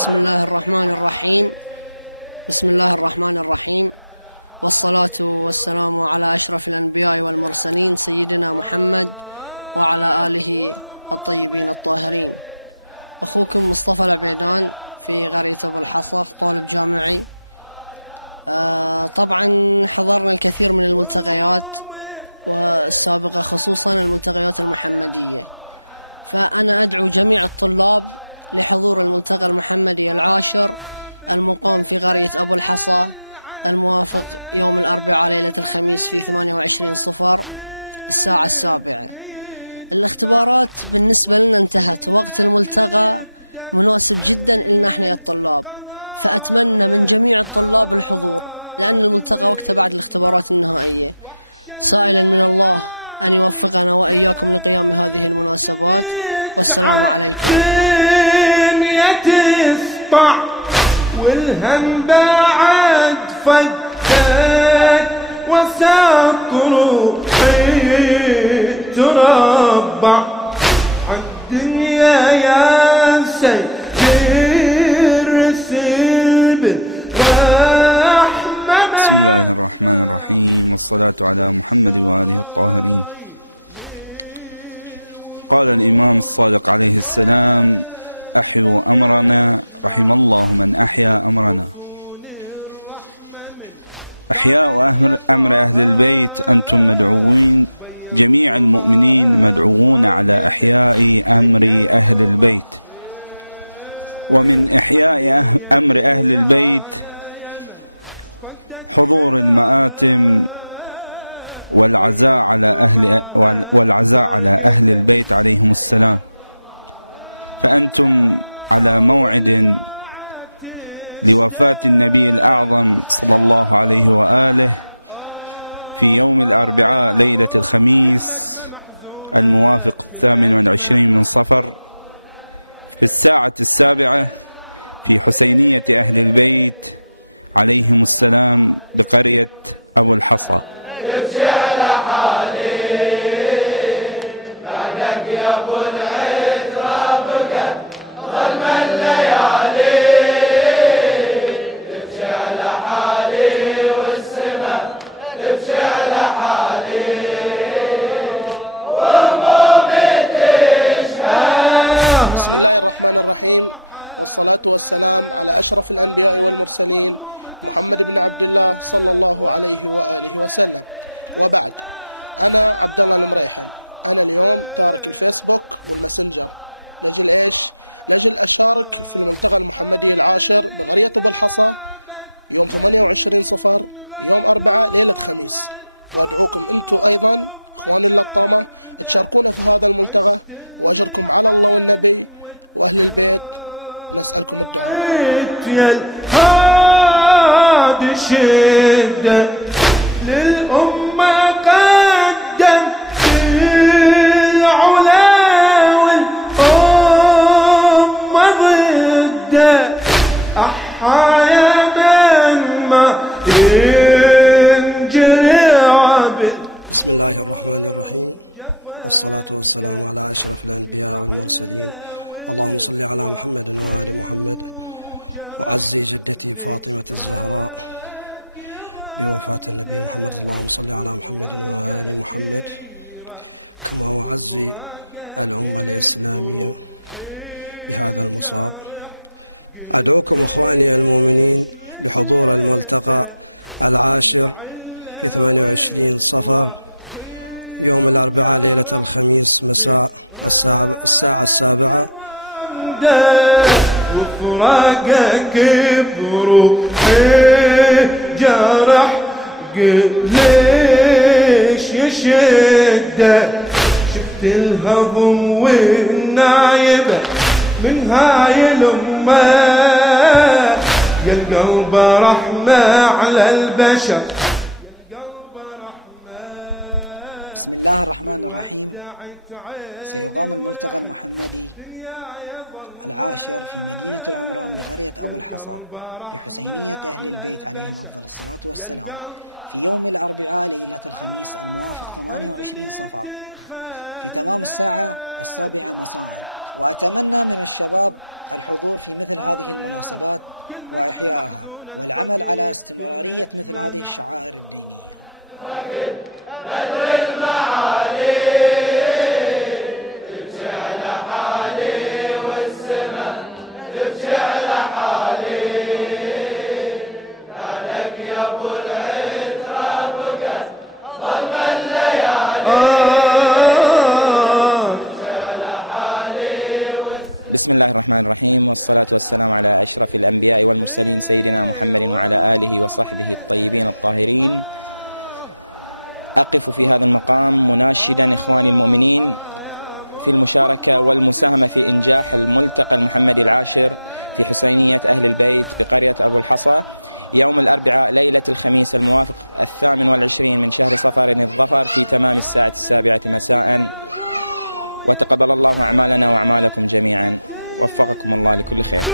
بسم الله الرحمن الرحيم. بسم الله الرحمن الرحيم، والصلاة والسلام على أشرف الأنبياء والمرسلين سيدنا محمد وعلى آله الطيبين الطاهرين. أخوكم مصطفى العبيدان في قرية أبو الحصى، طالب جامعي. طبعا حضرنا الكثير من الملتقيات والسابقة، خصوصا الملتقيات المحمدية، فأنا أدعو جميع الطلاب لحضور الملتقى المحمدي العاشر المقام في قرية أبو الحصى، الموافق يوم الأربعاء ليلة الخميس في 28/صفر الساعة 7. الاختبارات بالنسبة لنا انتهت، وقت الملتقى مناسب جدا لنا احنا يا الطلاب، فأتمنى من جميع الطلاب الحضور، لأن الملتقى وقته بعد الاختبارات النهائية، سائلا من الله أن يوفقنا وإياكم لقيام هذه المناسبات. والسلام عليكم. تسطع والهم بعد فتك وساق روحي تربع عالدنيا يا سير سلب رحمة. بسم الله الرحمن الرحيم، والصلاة على محمد وآله الطاهرين. قال الإمام الصادق عليه السلام: أحيوا أمرنا رحم الله من أحيا أمرنا. أحياء أمر أهل البيت أنتم مدعوين، جميع المؤمنين مدعوون على إحياء أمر أهل البيت. ومن إحياء أمر أهل البيت حضور المآتم والعزاء على أهل البيت عليهم السلام. فأنتم على موعد لوفاة النبي الأعظم صلى الله عليه وآله في يوم الأربعاء ليلة الخميس الموافق 28/صفر في الساعة 7 في حسينية أهل البيت عليهم السلام بقرية أبو الحصى. بسم الله الرحمن الرحيم، والصلاة والسلام على أشرف الأنبياء والمرسلين محمد بن عبد الله صلى الله عليه وآله وسلم. وبعد، أنا عبد الله المريحن. أنا اليوم تارك الفيسبوك والماسنجر لأجل إيش؟ لأجل أشارك في الملتقى المحمدي العاشر بقرية أبو الحصى يوم 28/صفر يوم أربعاء ليلة خميس. وأدعوكم أنتم أيضا إخواني اللطامة تشاركونا في هذا الملتقى، وأجركم على الله والنبي وأهل البيت، ونسألكم الدعاء. هاد شدة للأمة قدم العلا والأمة ضده أحيا من ما ينجري عبد. بسم الله الرحمن الرحيم، والصلاة والسلام على أشرف الأنبياء والمرسلين. اللهم صل على محمد وآل محمد، وعزي جدتي فاطمة الزهراء بوفاة النبي محمد. اللهم صل على محمد وآل محمد، كما وعزي الأمة الإسلامية بهذا المصاب. أدعوكم إخواني المؤمنين لحضور الملتقى العاشر في 28/صفر يوم الأربعاء ليلة الخميس مساء الساعة 7. وفراقك بروحي جرح ليش يشدك، شفت الهضم والنايبة من هاي الأمة، يا القلب رحمة على البشر. بسم الله الرحمن الرحيم. سيقام الملتقى المحمدي العاشر في مدينة العمران بقرية أبو الحصى بحسينية أهل البيت عليهم أفضل الصلاة والسلام في يوم الأربعاء ليلة الخميس الموافق 28/صفر في تمام الساعة 7 مساء، وأتمنى من الشباب الحضور في مثل هذه المناسبات وإحيائها والعمل على استمرارية مثل هذه الشعائر الدينية. بسم الله الرحمن الرحيم، والصلاة والسلام على أشرف الأنبياء والمرسلين سيدنا محمد وعلى آله وصحبه الطيبين الطاهرين. أقف في هذا المقام مناشدا إخواني المؤمنين في المشاركة والمساهمة في إنجاح الملتقى المحمدي العاشر في حسينية أهل البيت بقرية أبو الحصى يوم الأربعاء ليلة الخميس الموافق 28 من شهر صفر الظفر في تمام الساعة 7 مساء. وتقبل الله أعمالنا وأعمالكم جميعا، وفقكم الله لكل خير.